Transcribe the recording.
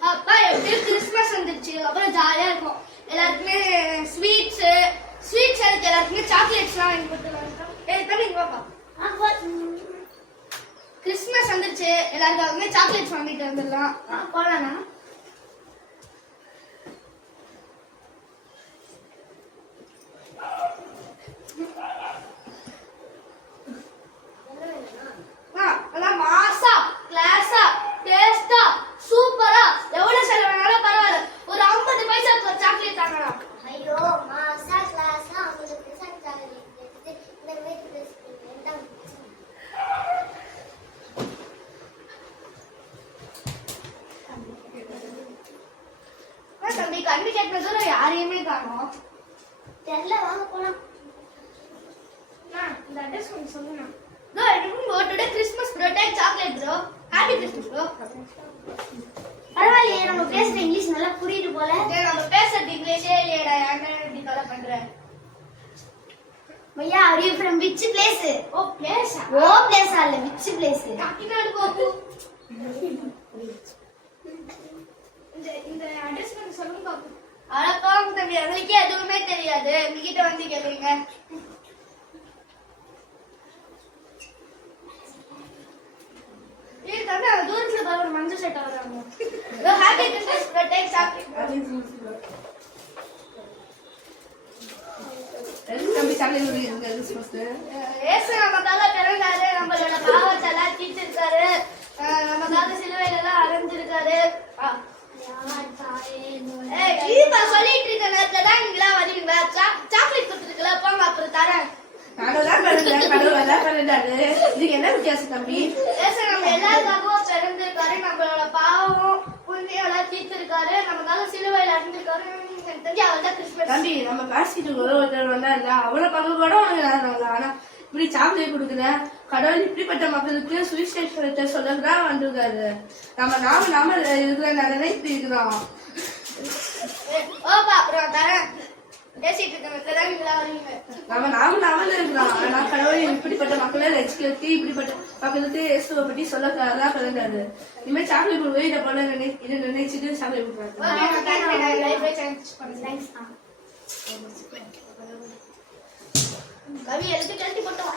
அப்பா எப்படியும் கிறிஸ்மஸ் வந்துருச்சு, அப்புறம் ஜாலியா இருக்கும். எல்லாருக்குமே ஸ்வீட்ஸ் எனக்கு எல்லாருக்குமே சாக்லேட்ஸ்லாம் வாங்கி கொடுத்துருவாங்க. தம்பி பாப்பா, கிறிஸ்மஸ் வந்துருச்சு, எல்லாருக்காகவுமே சாக்லேட்ஸ் வாங்கிட்டு வந்துடலாம். போலாண்ணா. மாசா கிளாஸா டேஸ்டா சூப்பரா எவ்வளவு செலவு வேணாலும் பரவாயில்ல, ஒரு 50 பைசாக்கு ஒரு சாக்லேட் தாங்கடா. ஐயோ மாசா கிளாஸா 50 பைசா சாக்லேட் எடுத்து இந்த வீட்டு பேசிட்டு வேண்டாம். தம்பி கண்ணு கேட்டதுல யாரையுமே காணோம். தெரியல, வாங்க போலாம். இந்த அட்ரஸ் கொஞ்சம் சொல்லுங்க. Today Christmas bro, take chocolate bro. Happy Christmas bro. பரவாயில்லையே, நம்ம பேசுற இங்கிலீஷ் நல்லா புரியுது போல. நம்ம பேசுறது இங்கிலீஷே இல்லையடா, ஏன்டா இப்படி தொலை பண்ற? பையா, are you from which place? ஓ பிளேஸ். ஓ place அல்ல, which place? காக்கிநாடு போகு. இந்த அட்ரஸ் கொஞ்சம் சொல்லுங்க பாப்பு. அழகாங்க தம்பி, அவங்களுக்கே எதுவுமே தெரியாது, உங்ககிட்ட வந்து கேக்குறீங்க. ஏய் தம்பி, அந்த தூரத்துல பாரு, ஒரு மஞ்சள் சட்டை வராங்க. Happy Christmas bro, take chocolate. தம்பி சாக்லேட் கொடுங்க கிறிஸ்மஸ். ஏசு நமக்காக பிறந்தாரு, நம்மளோட பாவத்தை எல்லாம் தீர்த்திருக்காரு, நமக்காக சிலுவையில எல்லாம் அடைஞ்சிருக்காரு. சொல்லிட்டு இருக்க நேரத்துல தான் நீங்களா வருவீங்களா? சாக்லேட் கொடுத்துருக்கல, போங்க அப்புறம் தரேன். இதுக்கு என்ன வித்தியாசம் தம்பி? ஏசு நம்ம எல்லாருக்காகவும் பிறந்திருக்காரு, நம்மளோட பாவம் புண்ணியம் எல்லாம் தீர்த்திருக்காரு, நமக்காக சிலுவையில அடைஞ்சிருக்காரு. எனக்கு தெரிஞ்சு அவர் தான் கிறிஸ்மஸ். தம்பி நம்ம காசிட்டு ஒருத்தர் வந்தா இல்ல, அவ்வளவு பங்கு கூட உனக்கு. ஆனா இப்படி சாக்லேட் கொடுக்குற கடவுள் இப்படிப்பட்ட மக்களுக்கு சுவிசேஷத்தை சொல்லதான் வந்திருக்காரு. நாம இருக்கிறனாலதான் இப்படி இருக்கிறோம். ஓப்பா அப்புறம் தரேன். பேசிட்டு இருக்க நேரத்துல தான் நீங்களா வருவீங்க. நாம இருக்கிறோம். ஆனா கடவுள் இப்படிப்பட்ட மக்களை ரசிக்கிறதுக்கு, இப்படிப்பட்ட மக்களுக்கு இயேசுவை பற்றி சொல்லதான் பிறந்தாரு. இனிமேல் சாக்லேட் கொடுக்க இதை போல நினைச்சிட்டு சாக்லேட் கொடுக்குறாங்க. கவி எழுதி கழட்டி போட்டு வா.